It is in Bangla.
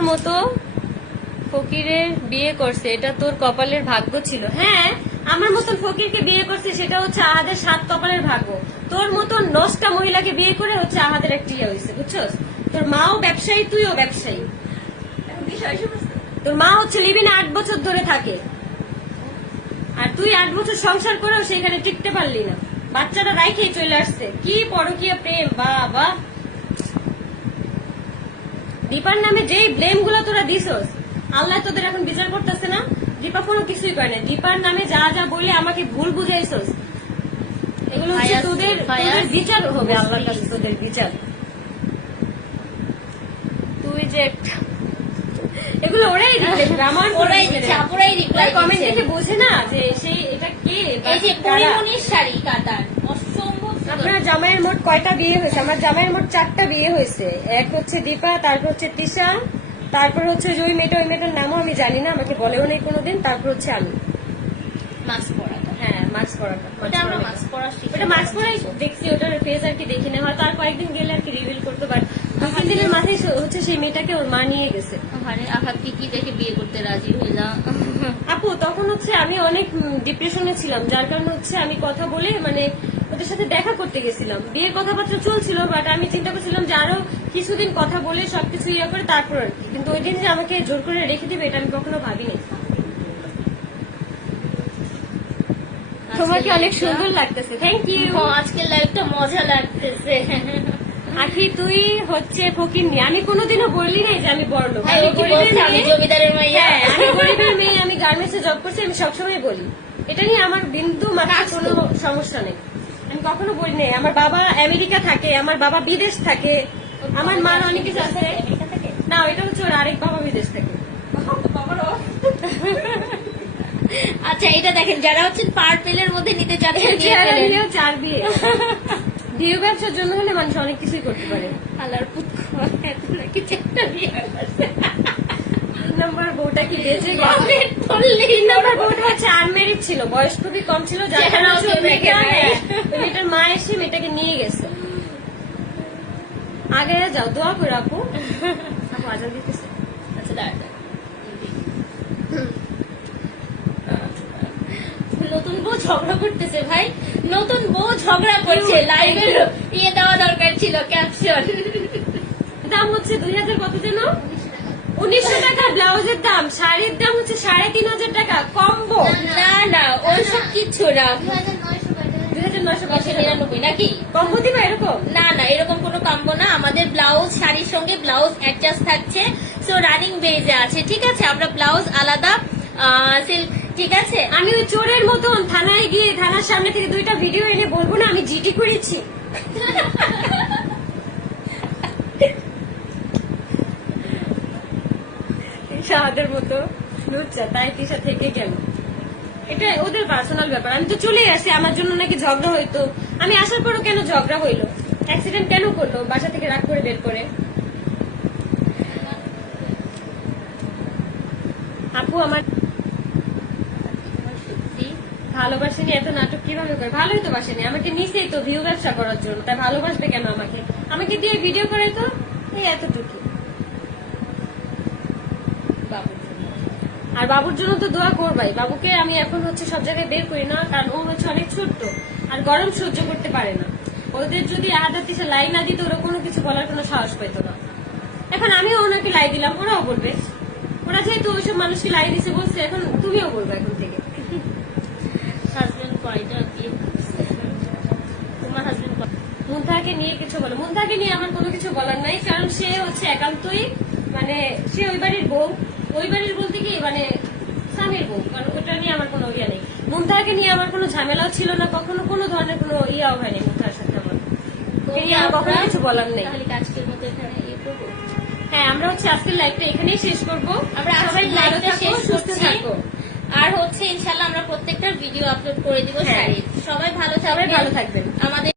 তোর মতো ফকিরের বিয়ে করছে, এটা তোর কপালের ভাগ্য ছিল। হ্যাঁ আমার মতন ফকিরকে বিয়ে করছে, সেটা হচ্ছে আহাদের সাত কপালের ভাগ্য। তোর মতন দশটা মহিলাকে বিয়ে করে হচ্ছে আহাদের একটি ইয়ে হয়েছে, বুঝছস? তোর মাও ব্যবসায়ী, তুইও ব্যবসায়ী। তোর মা হচ্ছে লিভিনে আট বছর ধরে থাকে। আর তুই আট বছর সংসার করেও সেখানে টিকতে পারলি না। বাচ্চাটা রাইখে চলে আসছে। কি পরকীয় প্রেম, বাবা। দীপার নামে যেই ব্লেমগুলো তোরা দিছস আল্লাহ তোদের এখন বিচার করতেছে না? দীপা কোনো কিছুই করে না দীপার নামে যা যা বলে আমাকে ভুল বুঝাইছস এগুলো হচ্ছে তোদের তোদের বিচার হবে। আল্লাহর কাছে তোদের বিচার। তুই যে এগুলো ওরাই দিচ্ছে আমার ওরাই দিচ্ছে আপুরাই রিপ্লাই কমেন্ট দেখে বোঝে না যে সেই এটা কে এই যে কারা? পরিমণির শাড়ি জামাইয়ের মোট কয়টা বিয়ে হয়েছে? আমার জামাইয়ের মোট চারটা বিয়ে হয়েছে। এক হচ্ছে দীপা তারপর হচ্ছে তিশা তারপর হচ্ছে ওই মেয়েটা ওই মেয়েটার নামও আমি জানি না আমাকে বলেও নেই কোনোদিন। তারপর হচ্ছে আমি। মাস্ক পরাটা হ্যাঁ মাস্ক পরাটা ওটা আমরা মাস্ক পরা শিখি ওটা মাস্ক পরাই দেখছি ওটার ফেস আর কি দেখি না। হয়তো আর কয়েকদিন গেলে আর কি রিভিল করতে পারে। দু তিন দিনের মাথায় হচ্ছে সেই মেয়েটাকে ওর মা নিয়ে গেছে। আরে দেখে বিয়ে করতে রাজি হইলাম আপু তখন হচ্ছে আমি অনেক ডিপ্রেশনে ছিলাম। যার কারণে হচ্ছে আমি কথা বলে মানে ওদের সাথে দেখা করতে গেছিলাম। বিয়ের কথাবার্তা চলছিল বাট আমি চিন্তা করছিলাম যে আরও কিছুদিন কথা বলে সবকিছু ইয়ে করে তারপর আর কি। কিন্তু ওই দিন যে আমাকে জোর করে রেখে দিবে এটা আমি কখনো ভাবিনি। তোমাকে অনেক সুন্দর লাগতেছে। থ্যাংক ইউ আজকের লাইফটা মজা লাগতেছে। আখি তুই হচ্ছে ফকির নি আমি কোনোদিনও বললি নাই যে আমি বড় লোক। হ্যাঁ, আমি জমিদারের মাইয়া হ্যাঁ, আমি গরিবের মেয়ে আমি গার্মেন্টসে জব করছি আমি সবসময় বলি। এটা নিয়ে আমার বিন্দু মাত্র কাজ কোনো সমস্যা নেই। আমি কখনো বলি নাই। আমার বাবা আমেরিকা থাকে আমার বাবা বিদেশ থাকে আমার মার অনেক কিছু আছে। না ওইটা হচ্ছে ওর আরেক বাবা বিদেশ থাকে। আচ্ছা এটা দেখেন যারা হচ্ছেন পার্পেলের মধ্যে নিতে চাচ্ছেন চার বিয়ে। বিয়ে ব্যবসার জন্য হলে মানুষ অনেক কিছুই করতে পারে। পুত্র নাকি চেষ্টা বিয়ে নম্বর বউটা কি বেঁচে তিন নম্বর বউটা হচ্ছে আনমেরিড ছিল বয়স খুবই কম ছিল যার কারণে এসে মেয়েটাকে নিয়ে গেছে। আগে যাও দোয়া করে আপু আজান দিতেছে। আচ্ছা দাঁড়া দাঁড়া। নতুন বউ ঝগড়া করতেছে ভাই। নতুন বউ ঝগড়া করছে লাইভে ইয়ে দেওয়া দরকার ছিল ক্যাপশন দাম হচ্ছে দুই হাজার কত যেন? উনিশশো টাকা ব্লাউজের দাম। শাড়ির দাম হচ্ছে সাড়ে তিন হাজার টাকা কম্বো। না না ওইসব কিচ্ছু না দুই হাজার নয়শো নশো নিরানব্বই নাকি? কম্বো দিবা এরকম? না না এরকম কোনো কাম্য না। আমাদের ব্লাউজ শাড়ির সঙ্গে ব্লাউজ অ্যাডজাস্ট থাকছে। সো রানিং বেজে আছে ঠিক আছে? আমরা ব্লাউজ আলাদা সিল্ক ঠিক আছে? আমি ওই চোরের মতন থানায় গিয়ে থানার সামনে থেকে দুইটা ভিডিও এনে বলব না আমি জিটি করেছি। শাহাদের মতো লুচ্চা তাই তিশা থেকে গেল। এটা ওদের পার্সোনাল ব্যাপার। আমি তো চলেই আসি, আমার জন্য নাকি ঝগড়া হইতো। আমি আসার পরও কেন ঝগড়া হইল? অ্যাক্সিডেন্ট কেন করল? বাসা থেকে রাগ করে বের করে। আপু, আমার ভালোবাসেনি, এত নাটক কীভাবে করে? ভালোই তো বাসেনি। আমাকে নিচেই তো ভিউ ব্যবসা করার জন্য। তাই ভালোবাসবে কেন আমাকে? আমাকে দিয়ে ভিডিও করে তো? এই এতটুকু বাবুর জন্য। আর বাবুর জন্য তো দোয়া করবাই। বাবুকে আমি এখন হচ্ছে সব জায়গায় বের করি না কারণ ও হচ্ছে অনেক ছোট্ট আর গরম সহ্য করতে পারে না। ওদের যদি আধা তিসে লাই না দিত ওরা কোনো কিছু বলার কোনো সাহস পেত না। এখন আমিও ওনাকে লাই দিলাম ওরাও বলবে। ওরা যেহেতু ওইসব মানুষকে লাই দিছে বলছে এখন তুমিও বলবে এখন থেকে। হাজবেন্ড কয়টা? বিয়ে? তোমার হাজবেন্ড মুন্তাহাকে নিয়ে কিছু বলো। মুন্তাহাকে নিয়ে আমার কোনো কিছু বলার নাই কারণ সে হচ্ছে একান্তই মানে সে ওই বাড়ির বউ। ওই বাড়ির বলতে কি মানে স্বামীর বউ কারণ ওটা নিয়ে আমার কোনো ইয়ে নেই। নিয়ে আমার কোনো ঝামেলাও ছিল না কখনো কোনো ধরনের কোনো ইয়াও হয়নি সাথে আমার। এই কখনো কিছু বলার নেই। আজকের মতো এখানে ইয়ে হ্যাঁ আমরা হচ্ছে আজকের লাইফটা এখানেই শেষ করব। আমরা সবাই লাইভটা শেষ সুস্থ করছি। থাকো। আর হচ্ছে ইনশাল্লাহ আমরা প্রত্যেকটা ভিডিও আপলোড করে দিব হ্যাঁ। সবাই ভালো থাকবেন। ভালো থাকবেন। আমাদের